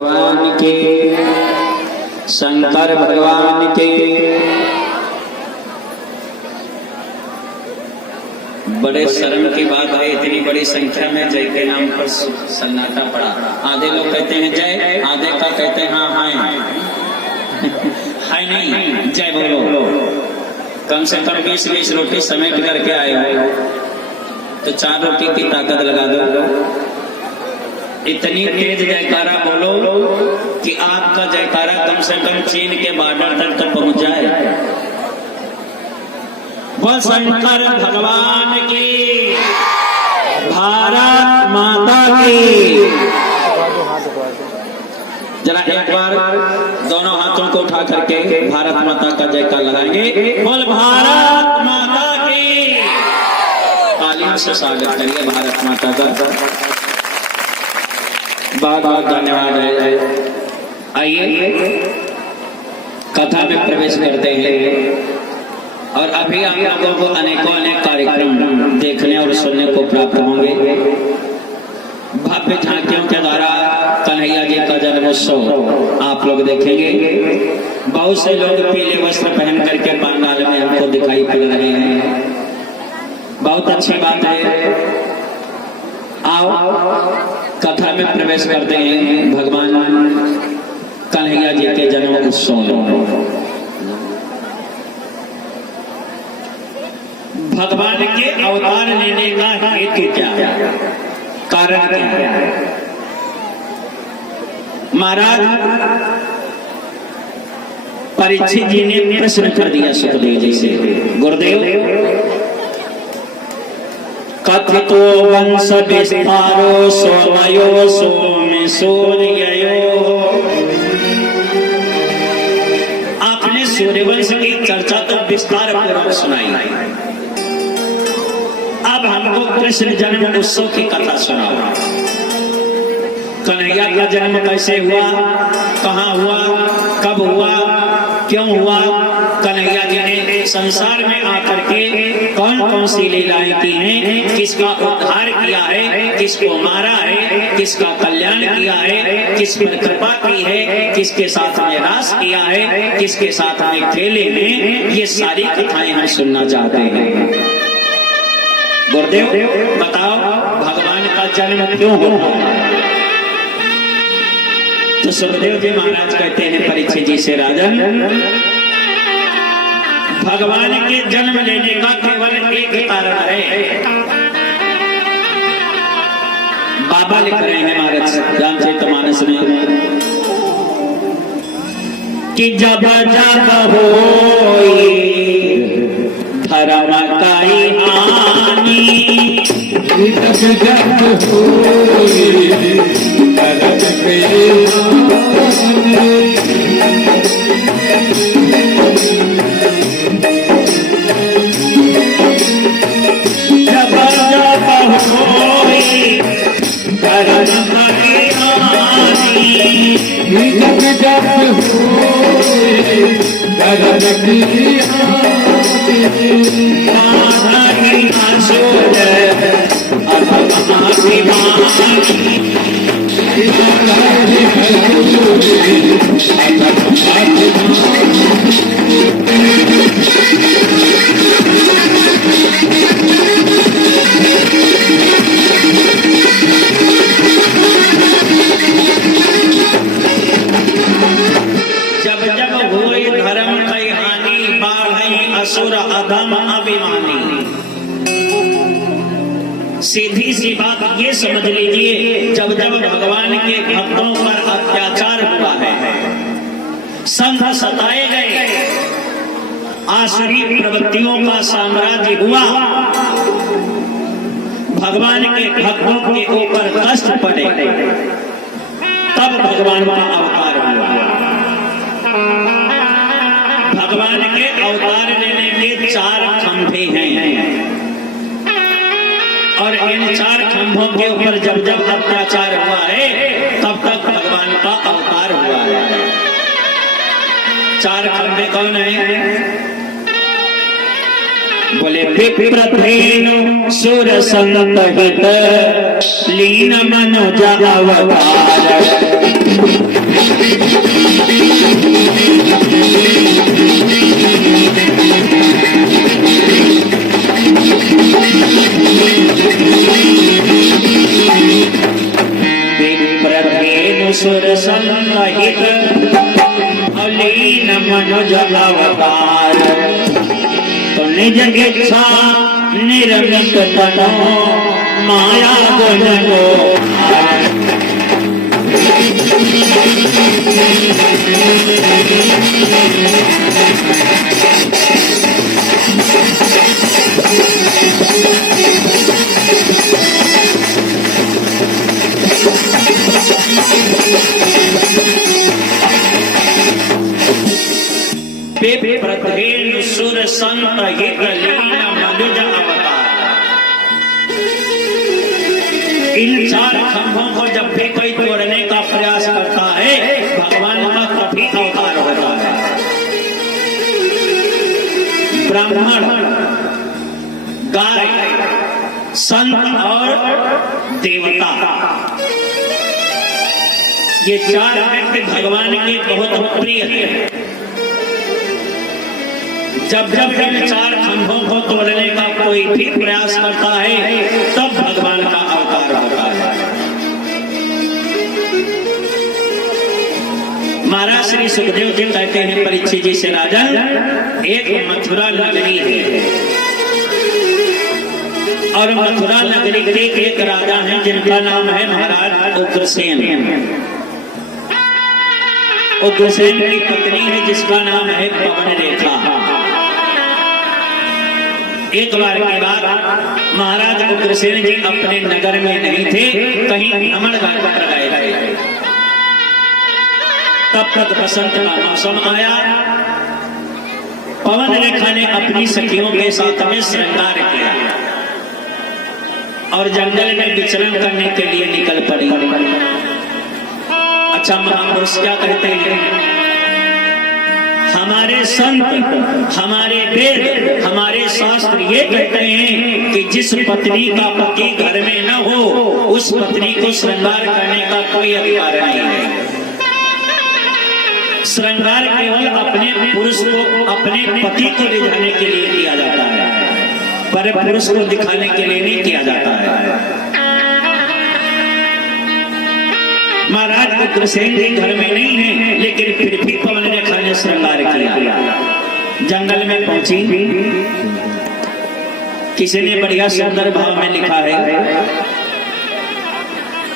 भगवान के, शंकर भगवान के। बड़े शर्म की बात है, इतनी बड़ी संख्या में जय के नाम पर सन्नाटा पड़ा। आधे लोग कहते हैं जय, आधे का कहते हैं हाँ हाय हाय नहीं, जय बोलो। कम से कम 20-20 रोटी समेट करके आए हो तो 4 रोटी की ताकत लगा दो। इतनी तेज जयकारा बोलो कि आपका जयकारा कम से कम चीन के बॉर्डर तक तो पहुंच जाए। वो शंकर भगवान की, भारत माता की। जरा एक बार दोनों हाथों को उठा करके भारत माता का जयकार लगाएंगे। बोल भारत माता की। तालियों से स्वागत करिए भारत माता का। बहुत बहुत धन्यवाद है। आइए कथा में प्रवेश करते हैं। और अभी आप लोगों को अनेकों अनेक कार्यक्रम देखने और सुनने को प्राप्त होंगे। भव्य झांकियों के द्वारा कन्हैया जी का जन्मोत्सव आप लोग देखेंगे। बहुत से लोग पीले वस्त्र पहन करके पंडाल में हमको दिखाई पड़ रहे हैं। बहुत अच्छी बात है। आओ कथा में प्रवेश करते हैं। भगवान कन्हैया जी के जन्म उत्सव। भगवान के अवतार लेने का हेतु क्या है, कारण क्या है? महाराज परीक्षित जी ने प्रश्न कर दिया सुखदेव जी से, गुरुदेव कथितो वंश विस्तारो सोमयो सोम सूर्ययो। आपने सूर्यवंश की चर्चा तो विस्तार पूर्वक सुनाई, अब हमको कृष्ण जन्म उत्सव की कथा सुनाओ। कन्हैया का जन्म कैसे हुआ, कहाँ हुआ, कब हुआ, क्यों हुआ? कन्हैया जी ने संसार में आकर के कौन कौन सी लीलाएं की हैं, किसका उद्धार किया है, किसको मारा है, किसका कल्याण किया है, किस पर कृपा की है, किसके साथ में रास किया है, किसके साथ में खेले हैं, ये सारी कथाएं हम सुनना चाहते हैं। गुरुदेव बताओ भगवान का जन्म क्यों हुआ? तो सुखदेव जी महाराज कहते हैं परीक्षित जी से, राजन भगवान के जन्म लेने का केवल एक कारण है। बाबा लिख रहे हैं महाराज रामचरितमानस में कि जब जब होई धर्म काई हानि, जब जब होई धर्म काई हानि, सीधी सी बात ये समझ लीजिए, जब जब भगवान के भक्तों पर अत्याचार हुआ है, संघ सताए गए, आसुरी प्रवृत्तियों का साम्राज्य हुआ, भगवान के भक्तों के ऊपर कष्ट पड़े, तब भगवान का अवतार हुआ। भगवान के अवतार लेने के 4 खंभे हैं और इन 4 खंभों के ऊपर जब जब अत्याचार हुआ है तब तक भगवान का अवतार हुआ है। 4 खंभे कौन है? बोले विप्रधेनु सुर संत हित लीन मनोज अवतार, सुर संहित अलीन मनुज अवतार। तो निज इच्छा निर्मित तनो माया गुण गोपाल। प्रधेनु सुर संत हित लीन मनुज अवतार। इन चार खंभों को जब भी कोई तोड़ने का प्रयास करता है भगवान का तभी अवतार होता है। ब्राह्मण, गाय, संत और देवता, ये चार व्यक्ति भगवान के बहुत प्रिय हैं। जब जब इन चार खंभों को तोड़ने का कोई भी प्रयास करता है तब भगवान का अवतार होता है। महाराज श्री सुखदेव जी कहते हैं परीक्षित जी से, राजन, एक मथुरा नगरी है और मथुरा नगरी के एक राजा हैं जिनका नाम है महाराज उग्रसेन। उग्रसेन की पत्नी है जिसका नाम है पवन रेखा। एक बार की बात, महाराज उग्रसेन जी अपने नगर में नहीं थे, कहीं भ्रमण पर गए थे। तब तक बसंत का मौसम आया। पवन रेखा ने अपनी सखियों के साथ में श्रृंगार किया और जंगल में विचरण करने के लिए निकल पड़ी। अच्छा, महापुरुष क्या कहते हैं? हमारे संत, हमारे वेद, हमारे शास्त्र ये कहते हैं कि जिस पत्नी का पति घर में न हो उस पत्नी को श्रृंगार करने का कोई अधिकार नहीं है। श्रृंगार केवल अपने पुरुष को, अपने पति को रिझाने के लिए किया जाता है, पर पुरुष को दिखाने के लिए नहीं किया जाता है। महाराज उग्रसेन जी घर में नहीं है, लेकिन फिर भी पवन रेखा ने श्रृंगार किया। जंगल में पहुंची, किसी ने बढ़िया सुंदर भाव में लिखा है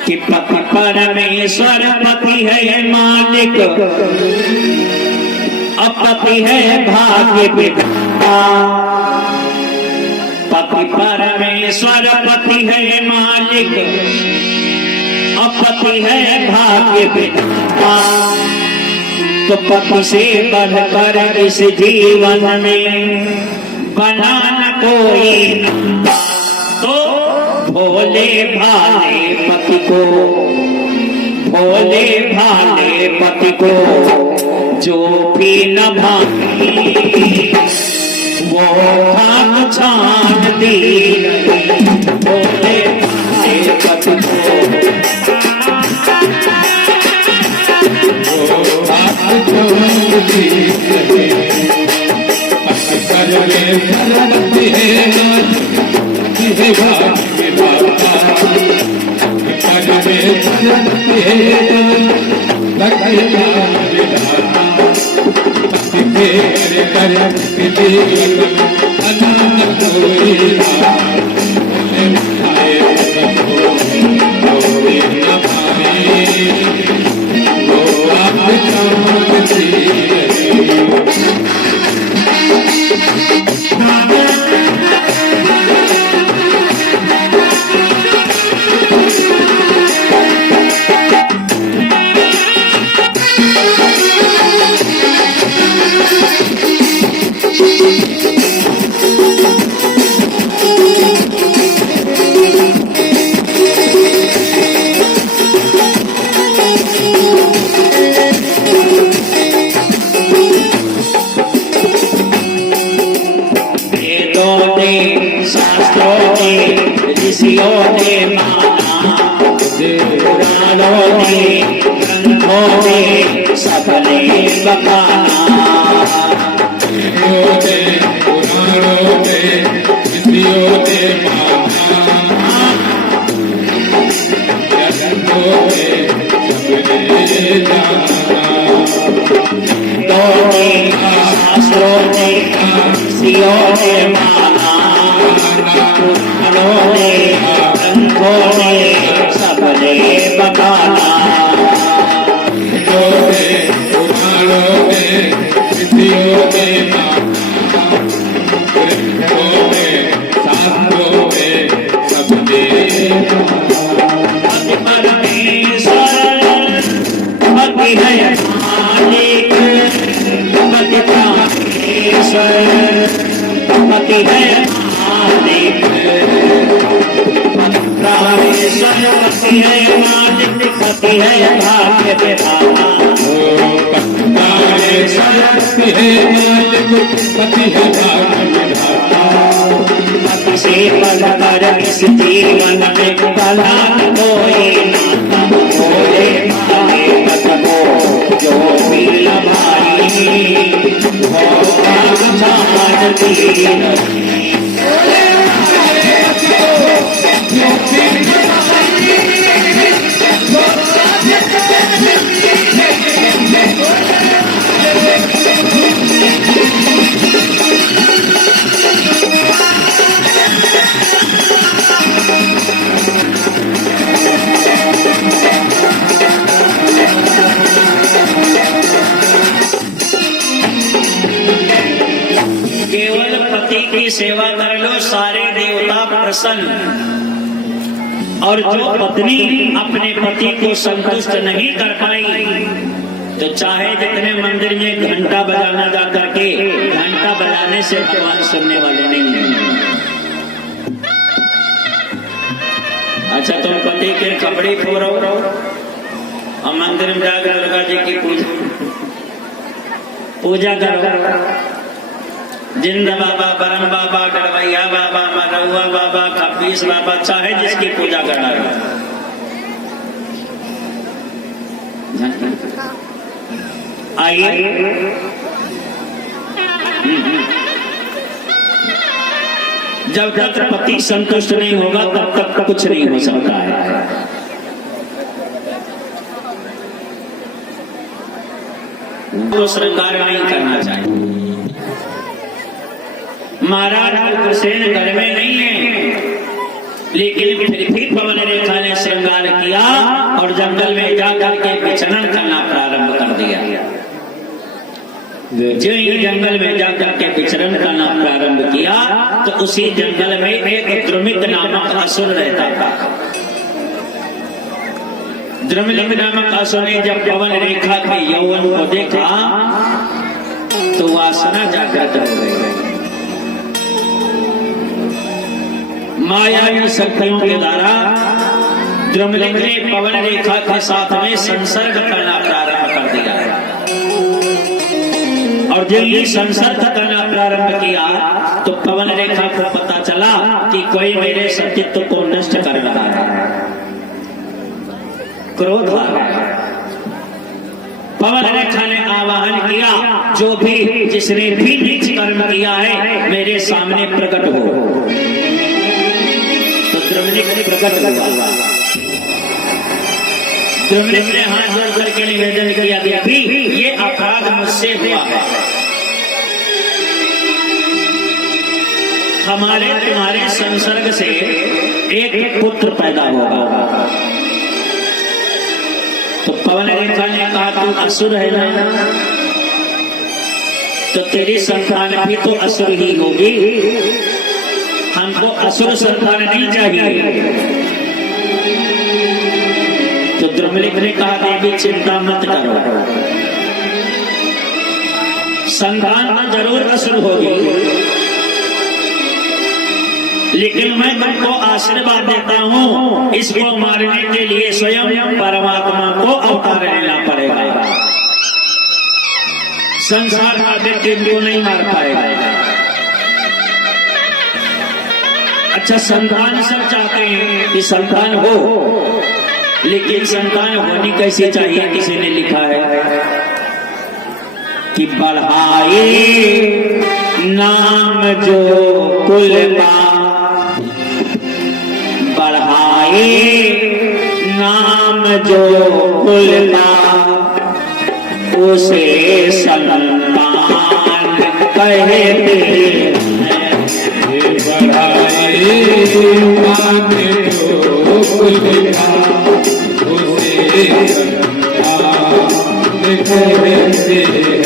कि पति परमेश्वर, पति है मालिक, अपति है भाग्य विधाता। पति परमेश्वर, पति है मालिक, अपति है भाग्य विधाता। तो पति से बढ़कर इस जीवन में बना न कोई नाता। तो भोले भाले पति को, भोले भाले पति को जो भी न भाती वो खाक छान दी। भोले भाले पति को ऋषियों ने माना, पुराणों ने, ग्रंथों ने सबने बखाना। ऋषियों ने, पुराणों ने, ऋषियों ने माना, ग्रंथों ने सबने शास्त्रों ने सियों ने माना, उन्होंने ग्रंथों ने सबने बताना। पुराणों में सिद्धियों में शास्त्रों में सबने पति है मालिक, पति प्राणेश्वर, पति है मालिक, प्राणेश्वर पति है मालिक, पति है भाग्य विधाता। प्राणेश्वर पति है मालिक, पति है भाग्य विधाता। पति से पलकर इस जीवन में कला कोई नाता, बोले माने पत को जो भी लभाई, भोग जानती केवल पति की सेवा कर लो, सारे देवता प्रसन्न। और जो पत्नी अपने पति को संतुष्ट नहीं कर पाई, तो चाहे जितने मंदिर में घंटा बजाना जा करके, घंटा बजाने से भगवान सुनने वाले नहीं हैं। अच्छा, तुम पति के कपड़े फोड़ो और मंदिर में जाकर दुर्गा जी की पूजा करो। जिंदा बाबा, बरम बाबा, गड़वैया बाबा, मरहुआ बाबा, कपीस बाबा, चाहे जिसकी पूजा करना है। आइए, जब तक पति संतुष्ट नहीं होगा तब तक कुछ नहीं हो सकता है। तो श्रृंगार नहीं करना चाहिए। महाराज उग्रसेन घर में नहीं है, लेकिन फिर भी पवन रेखा ने श्रृंगार किया और जंगल में जाकर के विचरण करना प्रारंभ कर दिया। जो ही जंगल में जाकर के विचरण करना प्रारंभ किया, तो उसी जंगल में एक द्रुमित नामक असुर रहता था। द्रुमित नामक असुर ने जब पवन रेखा के यौवन को देखा तो वासना जागृत हो गई। मायावी शक्तियों के द्वारा द्रुमलिंग ने पवन रेखा के साथ में संसर्ग करना प्रारंभ कर दिया। और जब ये संसर्ग करना प्रारंभ किया तो पवन रेखा को पता चला कि कोई मेरे सतीत्व को नष्ट कर रहा है। क्रोध आ गया। पवन रेखा ने आवाहन किया, जो भी जिसने भी नीच कर्म किया है मेरे सामने प्रकट हो। द्रुमलिंग प्रकट हुआ। द्रुमलिंग ने हाथ जोड़ करके निवेदन किया, देवी ये अपराध मुझसे हुआ है। हमारे तुम्हारे संसर्ग से एक पुत्र पैदा होगा। तो पवन रेखा ने कहा, तू असुर है ना, तो तेरी संतान भी तो असुर ही होगी। हमको असुर संतान नहीं चाहिए। तो द्रुमलिंग ने कहा, देवी चिंता मत करो, संतान तो जरूर असुर होगी, लेकिन मैं तुमको आशीर्वाद देता हूं, इसको मारने के लिए स्वयं परमात्मा को अवतार लेना पड़ेगा। संसार का व्यक्ति को नहीं मार पाएगा। अच्छा, संतान सब चाहते हैं कि संतान हो, लेकिन संतान होनी कैसी चाहिए? किसी ने लिखा है कि बढ़ाए नाम जो कुल का, बढ़ाए नाम जो कुल का, उसे संतान कहते हैं। बढ़ाए माने जो लिखा उसे संतान कहते हैं।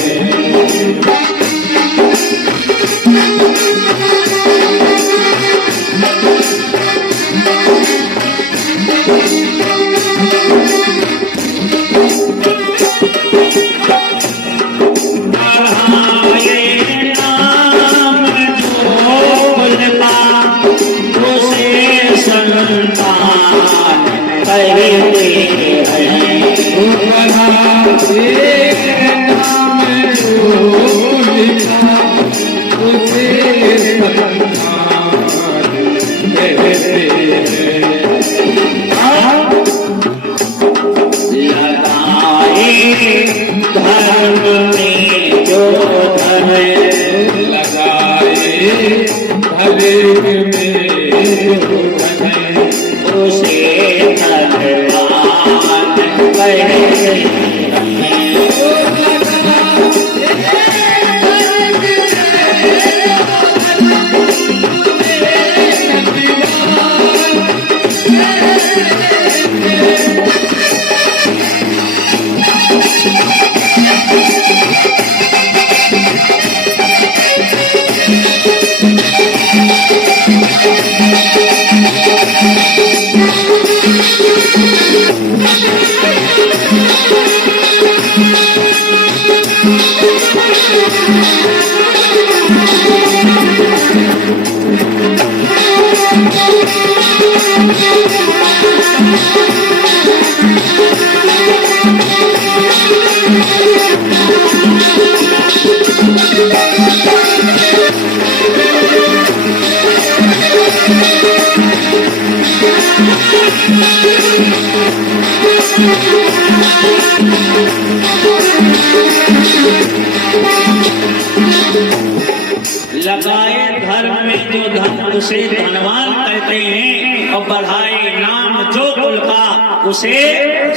लगाए धर्म में जो धन उसे धनवान कहते हैं, और बढ़ाए नाम जो कुल का उसे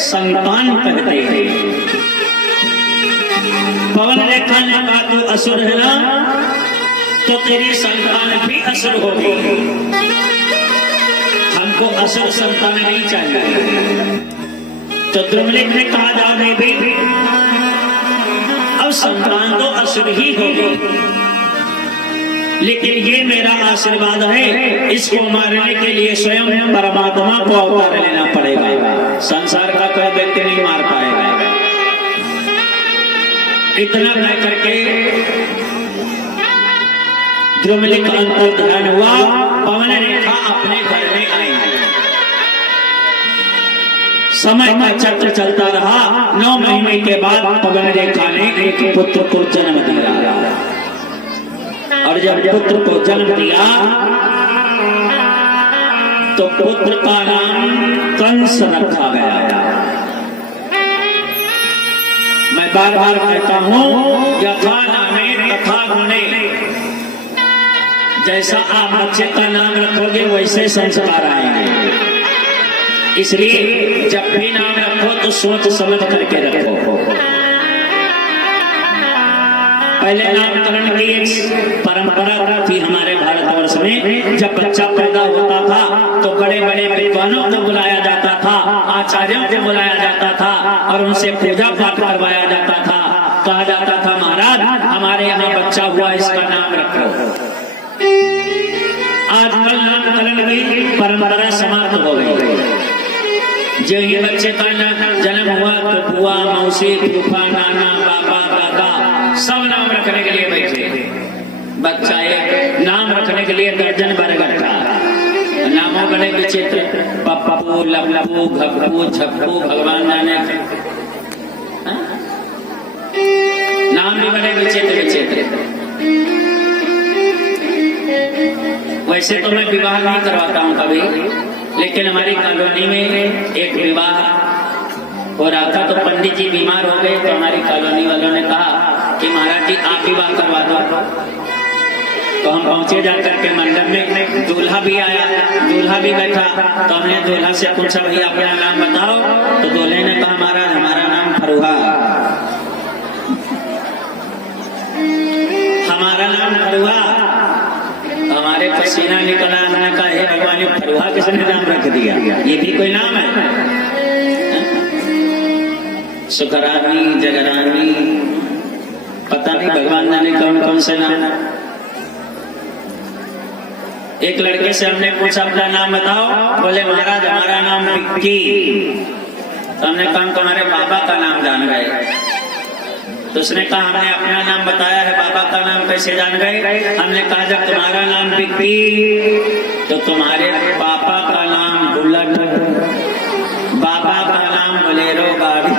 संतान कहते हैं। पवन रेखा ने कहा तू असुर है ना, तो तेरी संतान भी असुर होगी। हमको असुर संतान नहीं चाहिए। तो द्रुमलिक ने कहा जा देवी अब संतान तो असुर ही होगी, लेकिन ये मेरा आशीर्वाद है, इसको मारने के लिए स्वयं परमात्मा को अवतार लेना पड़ेगा। संसार का कोई व्यक्ति नहीं मार पाएगा। इतना कह करके द्रुमलिक का अंतर्ध्यान हुआ। पवन रेखा अपने घर में आई। समय का चक्र चलता रहा। 9 महीने के बाद पवन रेखा ने एक पुत्र को जन्म दिया, और जब पुत्र को जन्म दिया तो पुत्र का नाम कंस रखा गया। मैं बार बार कहता हूँ, यथा नामे तथा गुणे। जैसा आप बच्चे का नाम रखोगे वैसे संस्कार आएंगे। इसलिए जब भी नाम रखो तो सोच समझ करके रखो। पहले नामकरण की एक परंपरा थी हमारे भारतवर्ष में। जब बच्चा पैदा होता था तो बड़े बड़े विद्वानों को बुलाया जाता था, आचार्यों को बुलाया जाता था, और उनसे पूजा पाठ करवाया जाता था। कहा जाता था महाराज हमारे यहाँ बच्चा हुआ, इसका नाम रखो। आजकल नामकरण की परंपरा समाप्त हो गई। जो ये बच्चे का जन्म हुआ तो बुआ, मौसी, फूफा, नाना, पापा, दादा सब नाम रखने के लिए बैठे। बच्चा एक नाम रखने के लिए दर्जन भर इकट्ठा। नामों बड़े विचित्र, पप्पू, लप्पू, घप्पू, झप्पू, भगवान जाने। नाम भी बड़े विचित्र विचित्र। वैसे तो मैं विवाह नहीं करवाता हूँ कभी, लेकिन हमारी कॉलोनी में एक विवाह हो रहा था। तो पंडित जी बीमार हो गए, तो हमारी कॉलोनी वालों ने कहा कि महाराज जी आप विवाह करवा दो। तो हम पहुंचे जाकर के मंडप में। दूल्हा भी आया, दूल्हा भी बैठा। तो हमने दूल्हा से पूछा भैया अपना नाम बताओ। तो दूल्हे ने कहा महाराज हमारा नाम फरुहा। पसीना निकला, हमने कहा हे भगवान, ये फरुहा किसने नाम रख दिया, ये भी कोई नाम है? सुखरानी, जगरानी, पता नहीं भगवान जाने कौन कौन से नाम। एक लड़के से हमने पूछा अपना नाम बताओ, बोले महाराज हमारा नाम विक्की। तो हमने कहा तुम्हारे बाबा का नाम जान गए। तो उसने कहा हमने अपना नाम बताया है, बाबा का नाम कैसे जान गए? हमने कहा जब तुम्हारा नाम विक्की तो तुम्हारे पापा का नाम बुलेट, बाबा का नाम बोलेरो गाड़ी,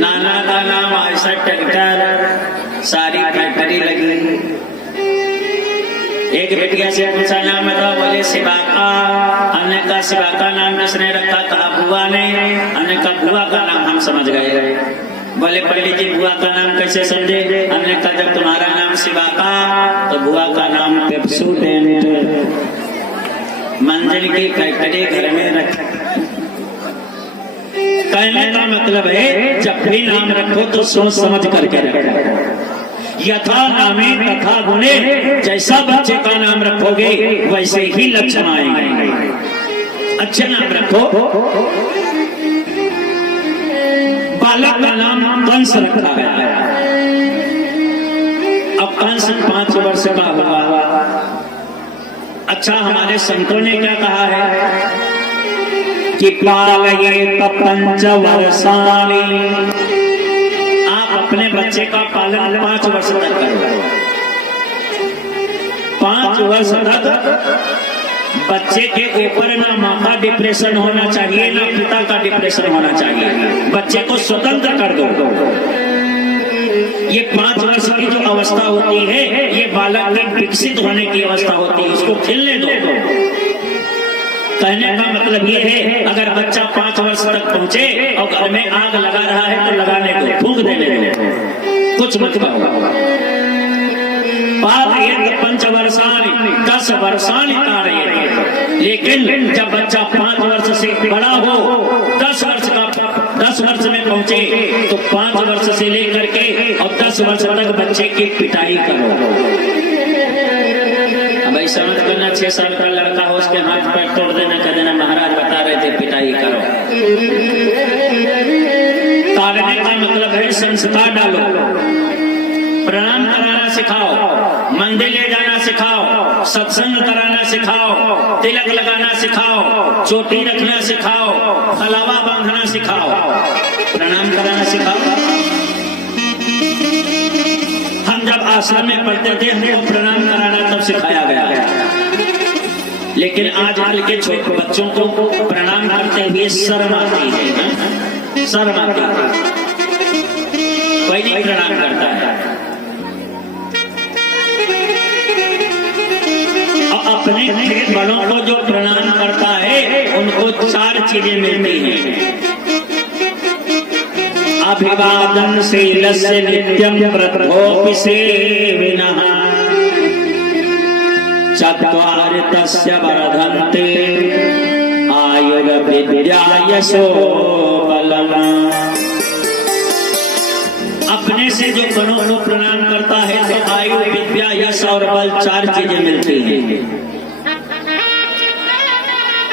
नाना का नाम आयशा ट्रैक्टर, सारी फैक्ट्री लगी। एक बेटिया से पूछा नाम बताओ, बोले शिवाका। हमने कहा शिवाका नाम किसने रखा? कहा बुआ ने। हमने कहा बुआ का नाम हम समझ गए। बोले पंडित जी बुआ का नाम कैसे समझे? हमने कहा जब तुम्हारा नाम शिवाका तो बुआ का नाम पेप्सोडेंट, मंजिल की फैक्ट्री घर में रखा। कहने का मतलब है जब भी नाम रखो तो सोच समझ करके रखो। यथा नामे तथा गुणे, जैसा बच्चे का नाम रखोगे वैसे ही लक्षण आएंगे। अच्छा नाम रखो। बालक का नाम कंस रखा गया। अब कंस 5 वर्ष का हुआ। अच्छा हमारे संतों ने क्या कहा है कि पालयेत पंचवर्षाणि, अपने बच्चे का पालन 5 वर्ष तक करो। 5 वर्ष तक बच्चे के ऊपर ना माँ का डिप्रेशन होना चाहिए, ना पिता का डिप्रेशन होना चाहिए। बच्चे को स्वतंत्र कर दो। ये 5 वर्ष की जो अवस्था होती है ये बालक के विकसित होने की अवस्था होती है, उसको खिलने दो। कहने का मतलब ये है अगर बच्चा 5 वर्ष तक पहुंचे और घर में आग लगा रहा है तो लगाने दो, फूंक देने दो, कुछ मत करो। पालयेत पंचवर्षाणि, 10 वर्षाणि पालयेत। लेकिन जब बच्चा 5 वर्ष से बड़ा हो, 10 वर्ष में पहुंचे तो 5 वर्ष से लेकर के और 10 वर्ष तक बच्चे की पिटाई करो। भाई समझ करना, 6 साल का लड़का हो उसके हाथ पैर तोड़ देना, कह देना महाराज बता रहे थे पिटाई करो। ताड़ने का मतलब है संस्कार डालो, प्रणाम कराना सिखाओ, मंदिर ले जाना सिखाओ, सत्संग कराना सिखाओ, तिलक लगाना सिखाओ, चोटी रखना सिखाओ, कलावा बांधना सिखाओ, प्रणाम कराना सिखाओ। हम जब आश्रम में पढ़ते थे हमें प्रणाम कराना तब सिखाया गया, लेकिन आजकल के छोटे बच्चों को प्रणाम करते हुए शर्म आती है, शर्म आती है, कोई नहीं प्रणाम करता है। और अपने बड़ों को जो प्रणाम करता है उनको 4 चीजें मिलती हैं। अभिवादन शीलस्य नित्यं प्रथोपि सेविनः, चत्वारि तस्य वर्धन्ते आयुर्विद्या यशो बलम्। अपने से जो बड़ों को प्रणाम करता है तो आयु, विद्या, यश और बल 4 चीजें मिलती हैं।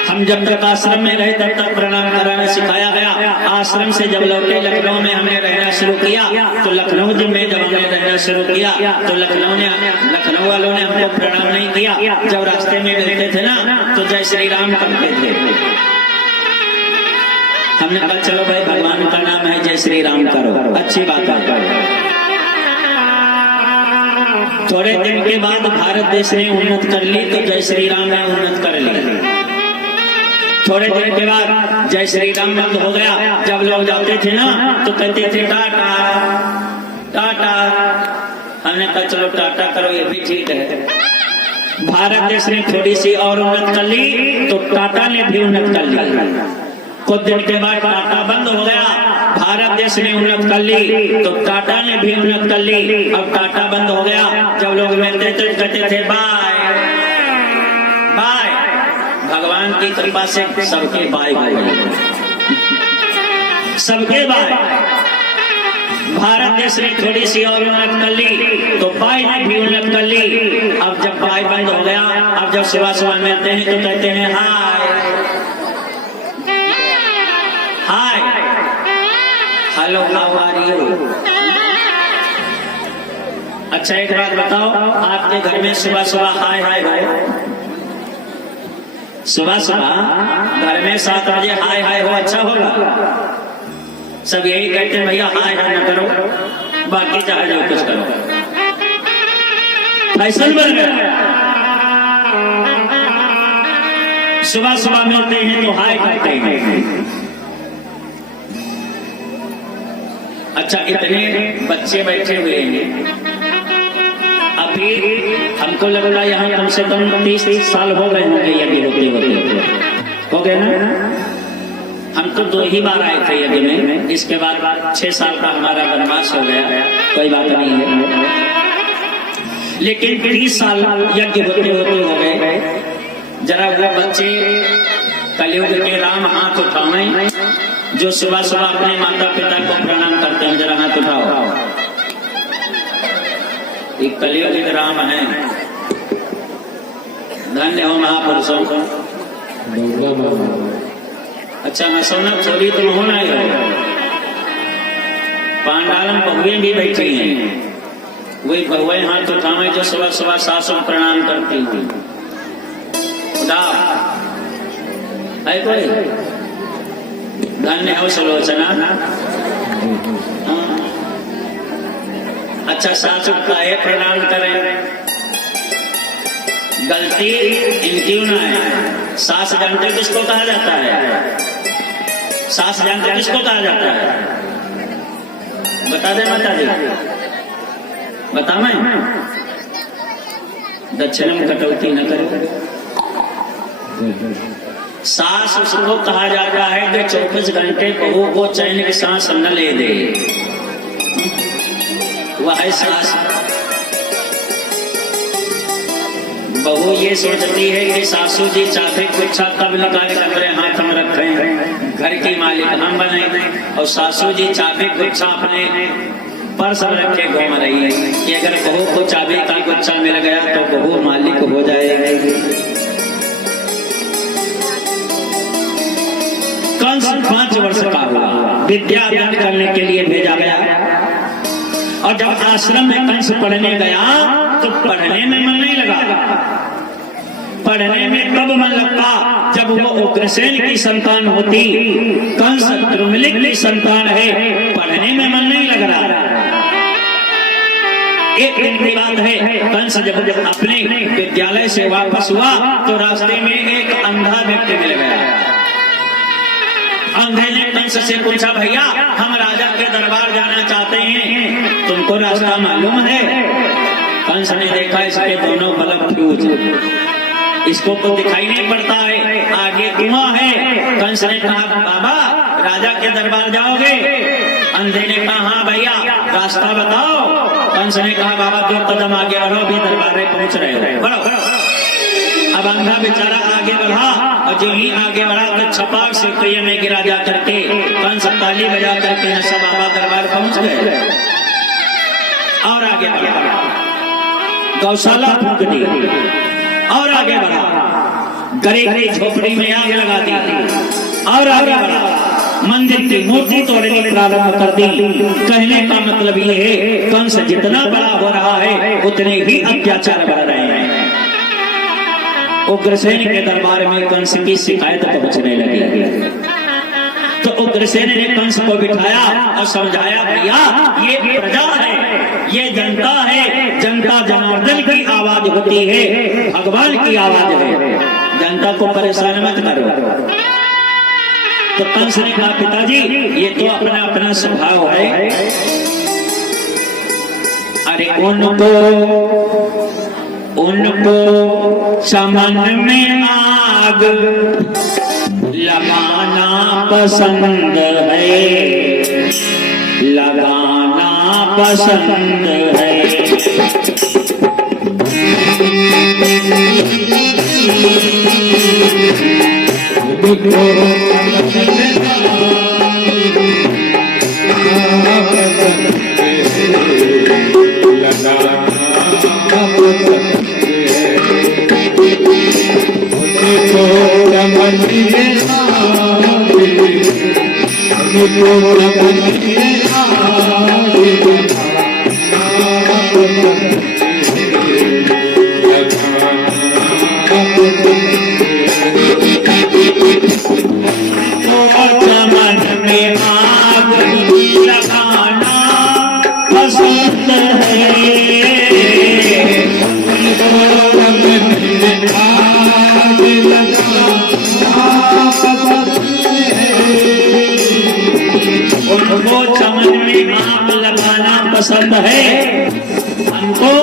हम जब तक आश्रम में रहे तब तक प्रणाम कराना सिखाया गया। आश्रम से जब लौटे लखनऊ में हमने रहना शुरू किया तो लखनऊ में जब हमने रहना शुरू किया तो लखनऊ वालों ने हमको प्रणाम नहीं किया। जब रास्ते में मिलते थे ना तो जय श्री राम करते थे। हमने कहा चलो भाई भगवान का नाम है, जय श्री राम करो, अच्छी बात है। थोड़े दिन के बाद भारत देश ने उन्नत कर ली तो जय श्री राम ने उन्नत कर ली। थोड़े दिन के बाद जय श्री राम बंद हो गया। जब लोग जाते थे ना तो कहते थे टाटा टाटा। हमने कहा चलो टाटा करो, ये भी ठीक है। भारत देश ने थोड़ी सी और उन्नत कर ली तो टाटा ने भी उन्नत कर ली। कुछ दिन के बाद टाटा बंद हो गया, भारत देश ने उन्नत कर ली तो टाटा ने भी उन्नत कर ली। अब टाटा बंद हो गया, जब लोग मिलते थे कहते थे बाय बाय। भगवान की कृपा से सबके बाय हो गए, सबके बाय। भारत देश ने थोड़ी सी और उन्नत कर ली तो बाई ने भी उन्नत कर ली। अब जब बाई बंद हो गया, अब जब सुबह सुबह मिलते हैं तो कहते हैं हाय हाय, हेलो हाउ आर यू। अच्छा एक बात बताओ, आपके घर में सुबह सुबह हाय हाय हो? सुबह सुबह घर में 7 बजे हाय हाय हो, अच्छा होगा? सब यही कहते हैं भैया हाय हाय न करो, बाकी चाहे जो कुछ करो। फैसल बन गया, सुबह सुबह मिलते हैं तो हाय करते हैं। अच्छा इतने बच्चे बैठे हुए हैं, अभी हमको लग रहा है यहाँ कम से कम 30 साल हो गए होंगे यज्ञ होते होते, हो गए ना? हम तो 2 ही बार आए थे यज्ञ में, इसके बाद 6 साल का हमारा वनवास हो गया, कोई बात नहीं है। लेकिन 30 साल यज्ञ होते होते हो गए। जरा वो बच्चे कलयुग के राम हाथ उठाएं जो सुबह सुबह अपने माता पिता को प्रणाम करते हैं, जरा हाथ उठाओ। एक कलयुग के राम है, धन्य हो महापुरुषों को। अच्छा मैं सोना चोरी तो होना ही हो। पांडाल में बहुएं भी बैठी हैं, वही बहुएं हाथ उठावे जो सुबह सुबह सासों प्रणाम करती हुई। खुदा है कोई? धन्य हो सुलोचना। अच्छा सासू का है प्रणाम करें, गलती इनकी ना है। सास जानते किसको कहा जाता है? सास जानते किसको कहा जाता है? बता दे माता जी, बता मैं। दक्षिणम कटौती न करो। सास उसको कहा जाता है जो 24 घंटे बहू को चैन की सांस न ले दे, वह है सास। बहू ये सोचती है कि सासू जी चाहते कुछ कब निकाले कमरे हाथ में रखे, घर की मालिक हम बने, और सासू जी चाबी गुच्छा अपने पर्स में रखे घूम रही है कि अगर बहू को चाबी का गुच्छा मिल गया तो बहू मालिक हो जाएगी। कंस 5 वर्ष का हुआ, विद्या अध्ययन करने के लिए भेजा गया, और जब आश्रम में कंस पढ़ने गया तो पढ़ने में मन नहीं लगा। पढ़ने में कब मन लगता? जब वो उग्रसेन की संतान होती, कंस द्रुमलिक की संतान है, पढ़ने में मन नहीं लग रहा। एक दिन की बात है, कंस जब अपने विद्यालय से वापस हुआ तो रास्ते में एक अंधा व्यक्ति मिल गया। अंधे ने कंस से पूछा, भैया हम राजा के दरबार जाना चाहते हैं, तुमको रास्ता मालूम है? कंस ने देखा इसके दोनों बल्ब फ्यूज, इसको तो दिखाई नहीं पड़ता है, आगे कुआं है। कंस ने कहा, बाबा राजा के दरबार जाओगे? अंधे ने कहा, हाँ भैया रास्ता बताओ। कंस ने कहा, बाबा 2 कदम आगे बढ़ो, भी दरबार में पहुंच रहे हो, बढ़ो। अब अंधा बेचारा आगे बढ़ा, और जो ही आगे बढ़ा तो छपाक से कुएं में गिरा जा करके कंस ताली बजा करके नशा बाबा दरबार पहुंच गए। और आगे बढ़ा, गौशाला फूंक दी, और आगे बढ़ा, गरीब की झोपड़ी में आग लगा दी, और आगे बढ़ा, मंदिर की मूर्ति तोड़नी प्रारंभ कर दी। कहने का मतलब ये है, कंस जितना बड़ा हो रहा है उतने ही अत्याचार बढ़ रहे हैं। उग्रसेन के दरबार में कंस की शिकायत पहुंचने लगी, तो उग्रसेन ने कंस को बिठाया और समझाया, भैया ये प्रजा है, ये जनता है, जनता जनार्दन की आवाज होती है, भगवान की आवाज है, जनता को परेशान मत करो। तो कंस ने कहा, पिताजी ये तो अपना अपना स्वभाव है। अरे उनको चमन में आग लगाना पसंद है, लगाना पसंद है। चमन में आग लगाना पसंद उनको चमन में आग लगाना पसंद है। हमको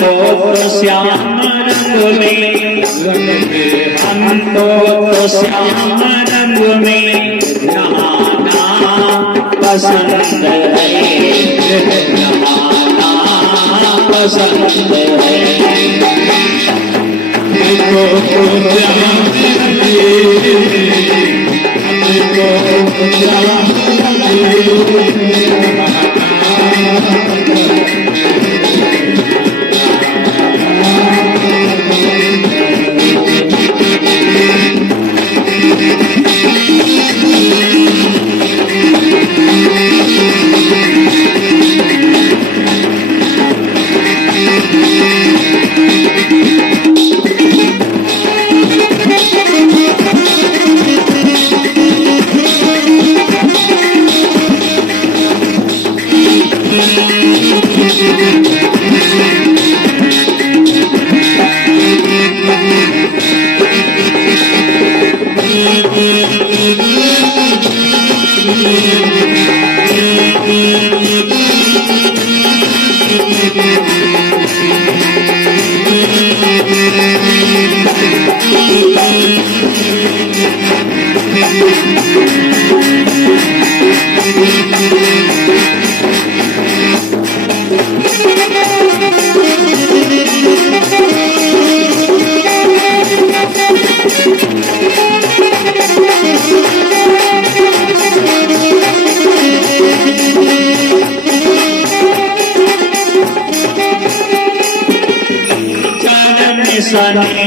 तो श्याम रंग में, हमको तो श्याम रंग में नहाना पसंद है, नहाना पसंद है। सने